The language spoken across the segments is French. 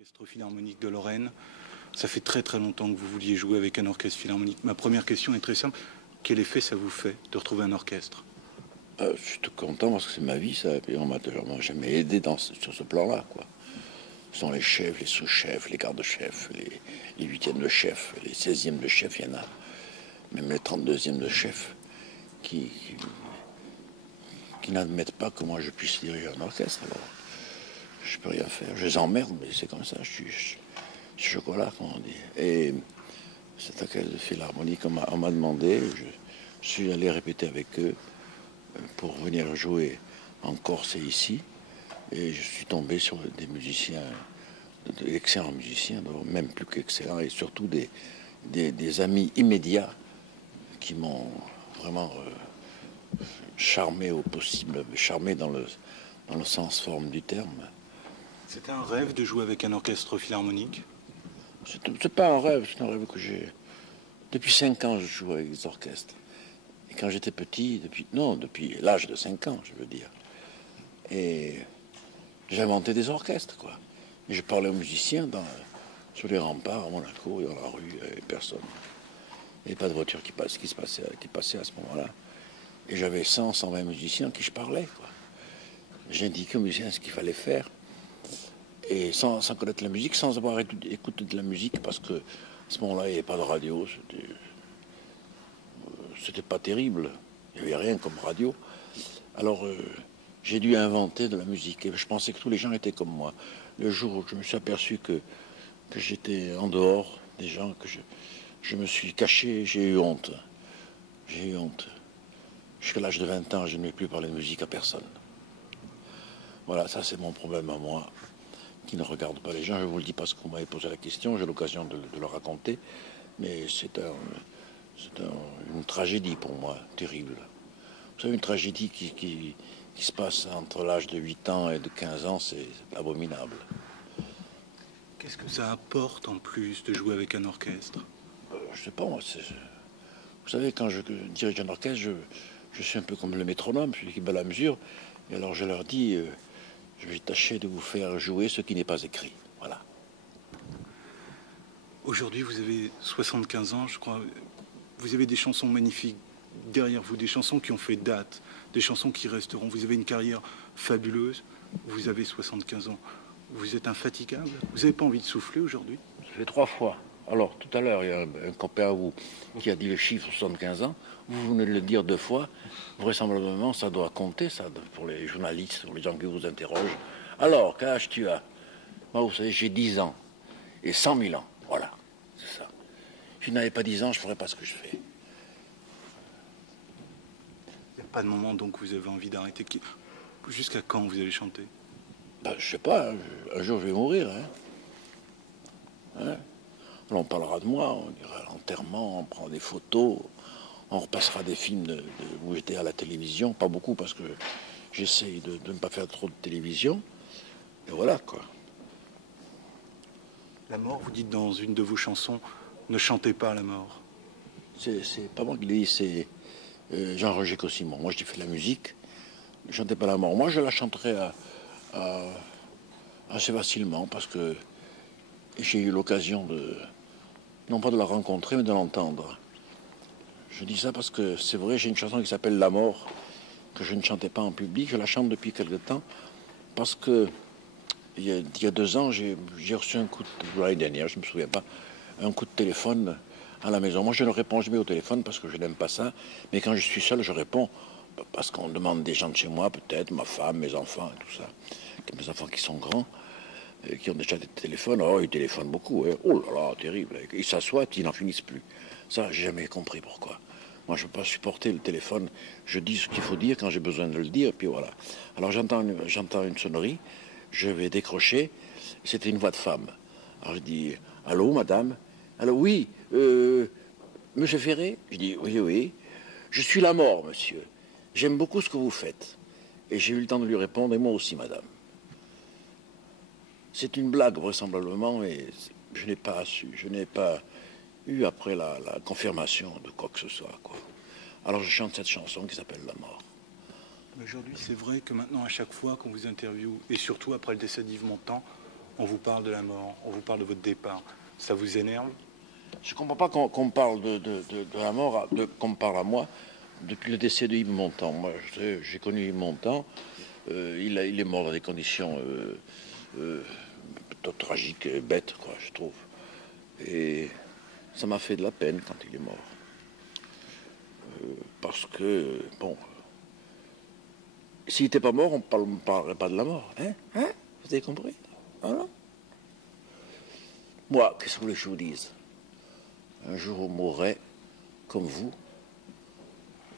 Orchestre philharmonique de Lorraine. Ça fait très très longtemps que vous vouliez jouer avec un orchestre philharmonique. Ma première question est très simple. Quel effet ça vous fait de retrouver un orchestre? Je suis tout content parce que c'est ma vie, ça. Et on m'a jamais aidé sur ce plan-là, quoi. Ce sont les chefs, les sous-chefs, les gardes-chefs, les huitièmes de chef, les 16e de chef, il y en a. Même les 32e de chef qui n'admettent pas que moi je puisse diriger un orchestre. Alors, je peux rien faire. Je les emmerde, mais c'est comme ça. Je suis chocolat, comme on dit. Et cet orchestre philharmonique, on m'a demandé. Je suis allé répéter avec eux pour venir jouer en Corse et ici. Et je suis tombé sur des musiciens, d'excellents musiciens, même plus qu'excellents, et surtout des amis immédiats qui m'ont vraiment charmé au possible, charmé dans le sens forme du terme. C'était un rêve de jouer avec un orchestre philharmonique? C'est pas un rêve, c'est un rêve que j'ai. Depuis 5 ans, je joue avec des orchestres. Et quand j'étais petit, depuis l'âge de 5 ans, je veux dire. Et j'inventais des orchestres, quoi. Et je parlais aux musiciens sur les remparts, à Monaco, et dans la rue, il n'y avait personne. Il n'y avait pas de voiture qui passait à ce moment-là. Et j'avais 100, 120 musiciens à qui je parlais, quoi. J'indiquais aux musiciens ce qu'il fallait faire. Et sans connaître la musique, sans avoir écouté de la musique, parce que à ce moment-là, il n'y avait pas de radio, c'était pas terrible. Il n'y avait rien comme radio. Alors, j'ai dû inventer de la musique. Et je pensais que tous les gens étaient comme moi. Le jour où je me suis aperçu que j'étais en dehors des gens, que je me suis caché, j'ai eu honte. J'ai eu honte. Jusqu'à l'âge de 20 ans, je ne vais plus parler de musique à personne. Voilà, ça c'est mon problème à moi, qui ne regarde pas les gens. Je vous le dis parce qu'on m'avait posé la question, j'ai l'occasion de le raconter. Mais c'est une tragédie pour moi, terrible. Vous savez, une tragédie qui se passe entre l'âge de 8 ans et de 15 ans, c'est abominable. Qu'est-ce que ça apporte en plus de jouer avec un orchestre? Je sais pas, moi, vous savez, quand je dirige un orchestre, je suis un peu comme le métronome, celui qui bat la mesure. Et alors je leur dis, je vais tâcher de vous faire jouer ce qui n'est pas écrit. Voilà. Aujourd'hui, vous avez 75 ans, je crois. Vous avez des chansons magnifiques derrière vous, des chansons qui ont fait date, des chansons qui resteront. Vous avez une carrière fabuleuse. Vous avez 75 ans. Vous êtes infatigable. Vous n'avez pas envie de souffler aujourd'hui? Ça fait 3 fois. Alors, tout à l'heure, il y a un copain à vous qui a dit le chiffre 75 ans. Vous venez de le dire 2 fois. Vraisemblablement, ça doit compter, ça, pour les journalistes, pour les gens qui vous interrogent. Alors, quel âge tu as? Moi, vous savez, j'ai 10 ans et 100 000 ans. Voilà, c'est ça. Si je n'avais pas 10 ans, je ne ferais pas ce que je fais. Il n'y a pas de moment donc où vous avez envie d'arrêter. Jusqu'à quand vous allez chanter? Ben, je sais pas, un jour je vais mourir. Hein. Alors on parlera de moi, on ira à l'enterrement, on prend des photos, on repassera des films où j'étais à la télévision, pas beaucoup parce que j'essaye de ne pas faire trop de télévision. Et voilà, quoi. La mort, vous dites dans une de vos chansons, ne chantez pas la mort. C'est pas moi qui l'ai dit, c'est Jean-Roger Cossimon. Moi, j'ai fait la musique, ne chantez pas la mort. Moi, je la chanterai assez facilement parce que j'ai eu l'occasion non pas de la rencontrer, mais de l'entendre. Je dis ça parce que c'est vrai, j'ai une chanson qui s'appelle La mort, que je ne chantais pas en public. Je la chante depuis quelque temps parce que il y a 2 ans, j'ai reçu un coup de l'année dernière, je ne me souviens pas, un coup de téléphone à la maison. Moi, je ne réponds jamais au téléphone parce que je n'aime pas ça. Mais quand je suis seul, je réponds parce qu'on demande des gens de chez moi, peut-être, ma femme, mes enfants, tout ça. Mes enfants qui sont grands, qui ont déjà des téléphones. Oh, ils téléphonent beaucoup. Hein. Oh là là, terrible. Ils s'assoient et ils n'en finissent plus. Ça, j'ai jamais compris pourquoi. Moi, je ne peux pas supporter le téléphone. Je dis ce qu'il faut dire quand j'ai besoin de le dire, et puis voilà. Alors, j'entends une sonnerie, je vais décrocher. C'était une voix de femme. Alors, je dis, allô, madame? Alors, oui, monsieur Ferré? Je dis, oui, oui. Je suis la mort, monsieur. J'aime beaucoup ce que vous faites. Et j'ai eu le temps de lui répondre, et moi aussi, madame. C'est une blague, vraisemblablement, mais je n'ai pas eu après la confirmation de quoi que ce soit, quoi. Alors je chante cette chanson qui s'appelle La mort. Aujourd'hui, c'est vrai que maintenant, à chaque fois qu'on vous interviewe, et surtout après le décès d'Yves Montand, On vous parle de la mort, on vous parle de votre départ. Ça vous énerve? Je ne comprends pas qu'on parle de la mort, qu'on me parle à moi, depuis le décès de Yves Montand. Moi, j'ai connu Yves Montand. Il est mort dans des conditions plutôt tragiques et bêtes, quoi, je trouve. Et ça m'a fait de la peine quand il est mort. Parce que, bon, s'il n'était pas mort, on ne parlerait pas de la mort. Hein? Vous avez compris? Voilà. Moi, qu'est-ce que vous voulez que je vous dise? Un jour, on mourrait comme vous.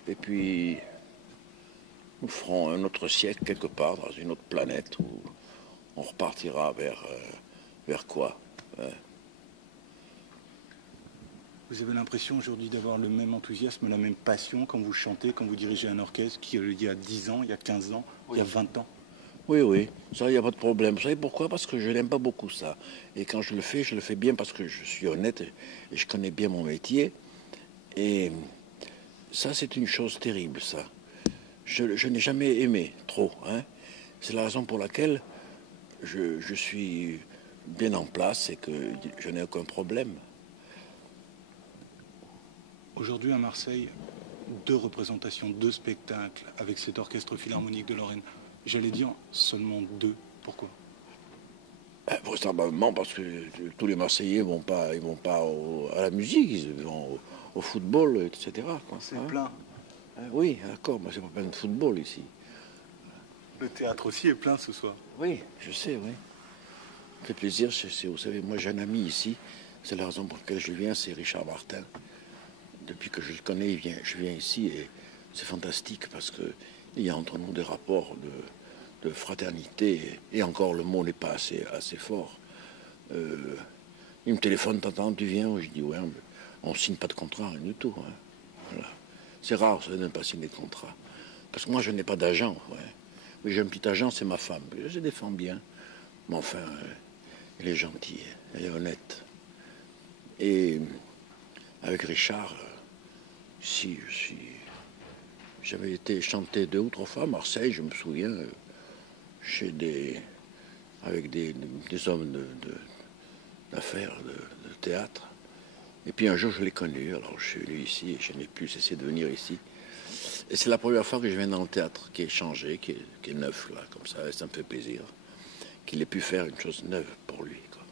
Et puis, nous ferons un autre siècle quelque part, dans une autre planète, où on repartira vers quoi? Vous avez l'impression aujourd'hui d'avoir le même enthousiasme, la même passion quand vous chantez, quand vous dirigez un orchestre il y a 10 ans, il y a 15 ans, il y a 20 ans? Oui, ça, il n'y a pas de problème. Vous savez pourquoi? Parce que je n'aime pas beaucoup ça. Et quand je le fais bien parce que je suis honnête et je connais bien mon métier. Et ça, c'est une chose terrible, ça. Je n'ai jamais aimé trop. Hein. C'est la raison pour laquelle je suis bien en place et que je n'ai aucun problème. Aujourd'hui à Marseille, 2 représentations, 2 spectacles avec cet orchestre philharmonique de Lorraine. J'allais dire seulement 2. Pourquoi? Probablement parce que tous les Marseillais ne vont pas à la musique, ils vont au football, etc. C'est plein. Oui, d'accord, mais c'est pas plein de football ici. Le théâtre aussi est plein ce soir. Oui, je sais, oui. Ça fait plaisir, vous savez, moi j'ai un ami ici, c'est la raison pour laquelle je viens, c'est Richard Martin. Depuis que je le connais, je viens ici et c'est fantastique parce que il y a entre nous des rapports de fraternité et encore le mot n'est pas assez fort. Il me téléphone, t'entends, tu viens? Je dis ouais, on ne signe pas de contrat, rien du tout. Hein. Voilà. C'est rare ça, de ne pas signer de contrat. Parce que moi je n'ai pas d'agent. Ouais. Oui, j'ai un petit agent, c'est ma femme. Je défends bien. Mais enfin, elle est gentille, elle est honnête. Et avec Richard, si j'avais été chanter 2 ou 3 fois à Marseille, je me souviens, avec des hommes d'affaires, de théâtre. Et puis un jour, je l'ai connu, alors je suis venu ici et je n'ai plus cessé de venir ici. Et c'est la première fois que je viens dans le théâtre qui est changé, qui est neuf, là, comme ça, et ça me fait plaisir qu'il ait pu faire une chose neuve pour lui. Quoi.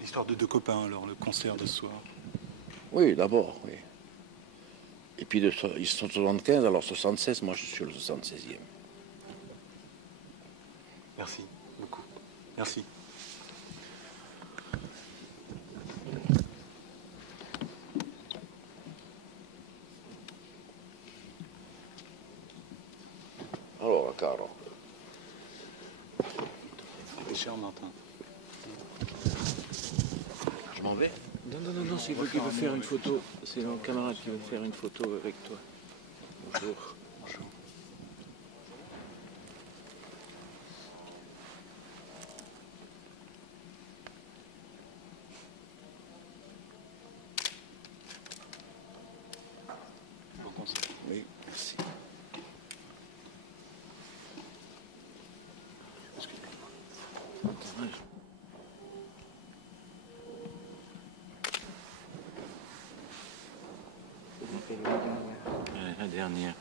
L'histoire de 2 copains, alors, le concert de ce soir. Oui, d'abord, oui. Et puis ils sont 75, alors 76, moi je suis le 76e. Merci beaucoup. Merci. Alors, Caro. Richard Martin. Je m'en vais. Non, c'est vous qui veut faire une photo. C'est mon camarade qui veut faire une photo avec toi. Bonjour. Bonjour. Bon concert. Oui, merci. La dernière.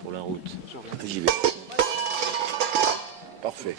Pour la route. J'y vais. Parfait.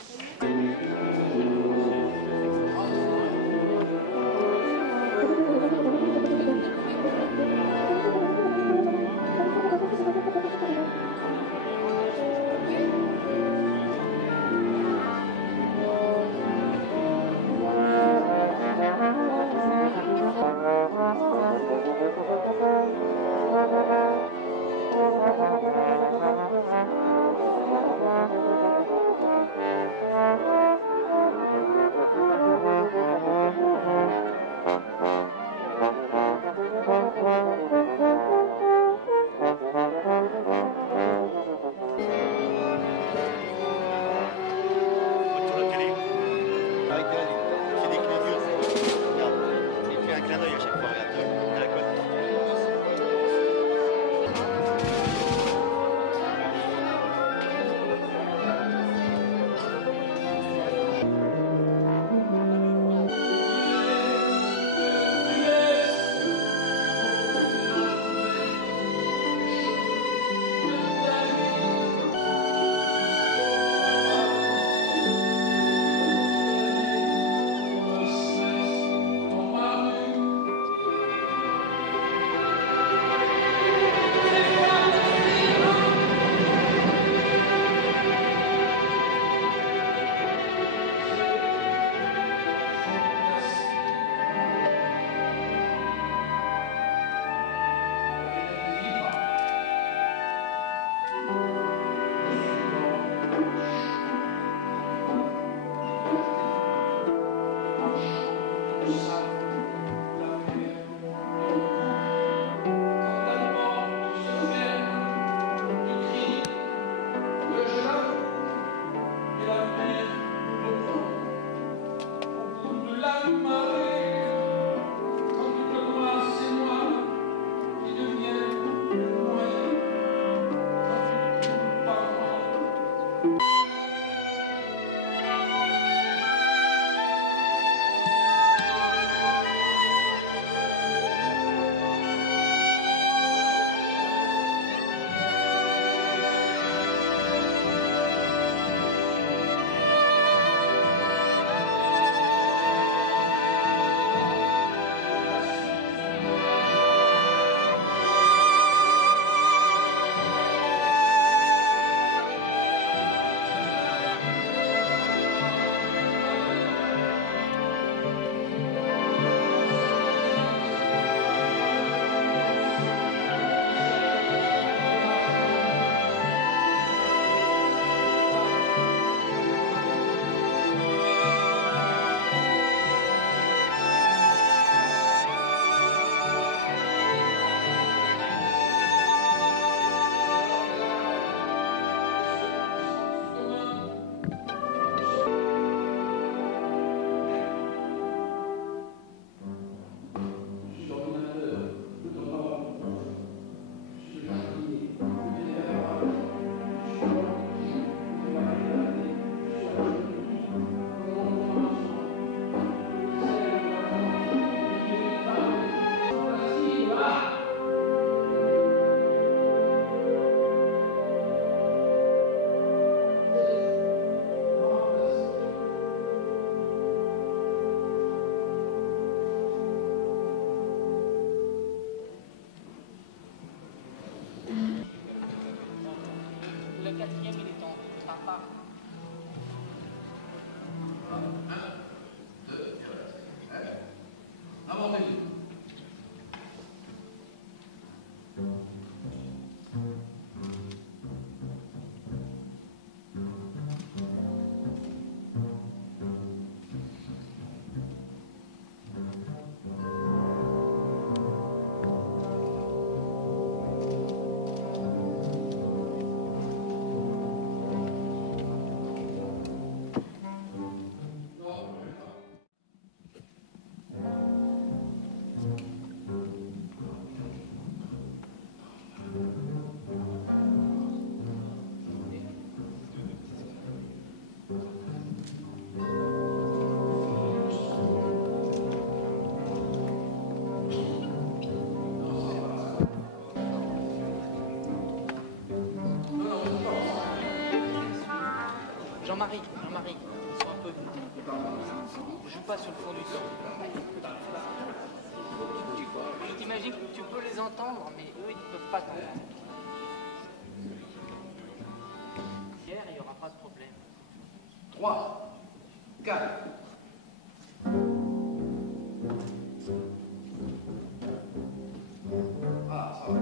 Le quatrième, il est en retard. Jean-Marie, sois un peu. Joue pas sur le fond du temps. Tu t'imagines que tu peux les entendre, mais eux, ils ne peuvent pas t'entendre. Hier, il n'y aura pas de problème. 3, 4. Ah, ça va.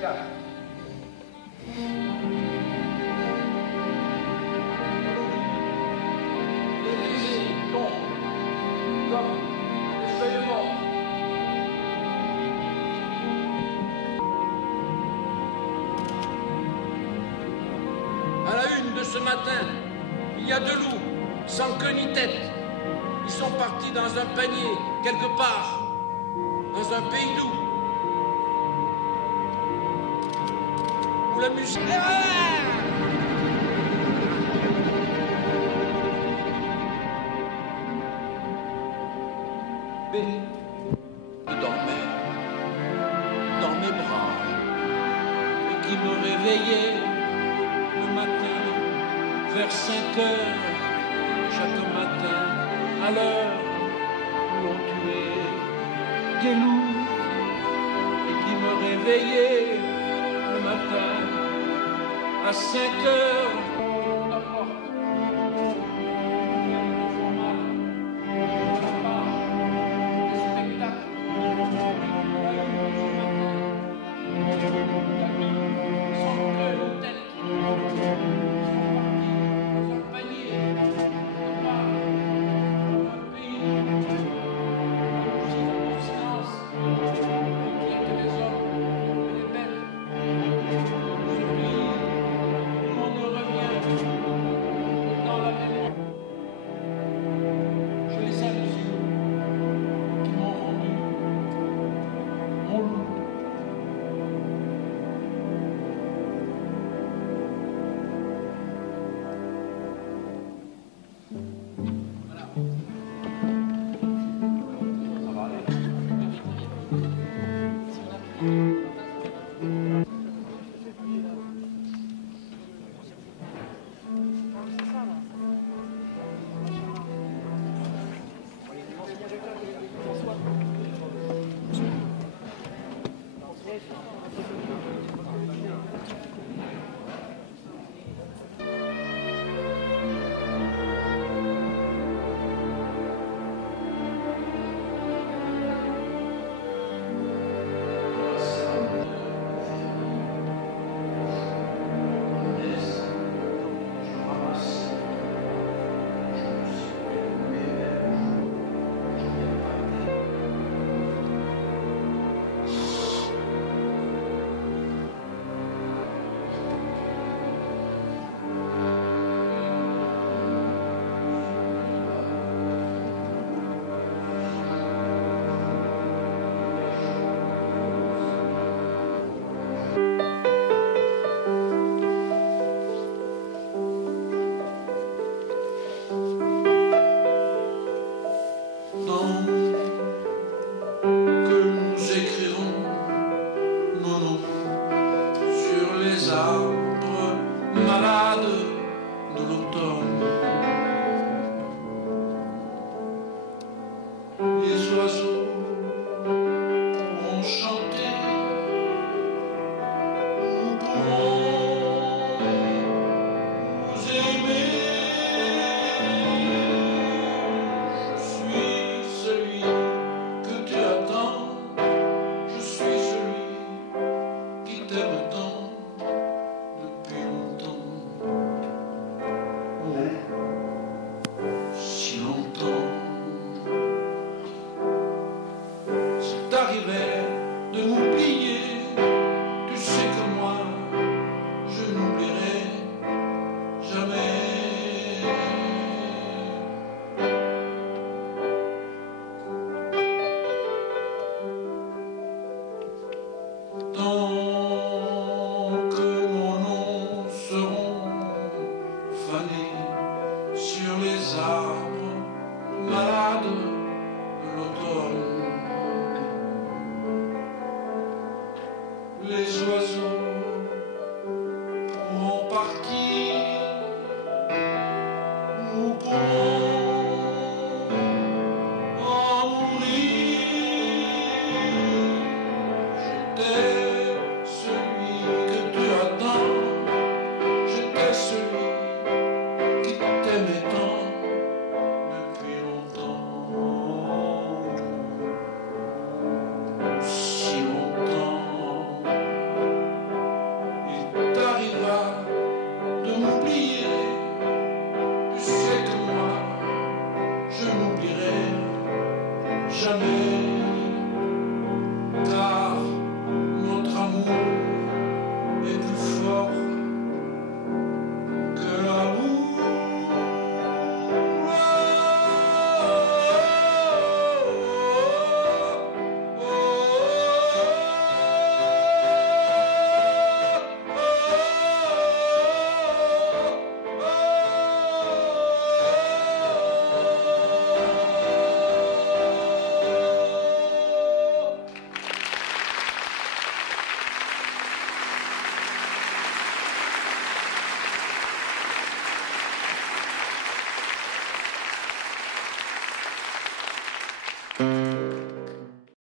4. Les blessés tombent comme des feuilles mortes. À la une de ce matin, il y a 2 loups, sans queue ni tête. Ils sont partis dans un panier, quelque part, dans un pays doux, où la musique... B. Qui dormait dans mes bras et qui me réveillait le matin vers 5 heures, chaque matin à l'heure où on tuait des loups et qui me réveillait le matin à 5 heures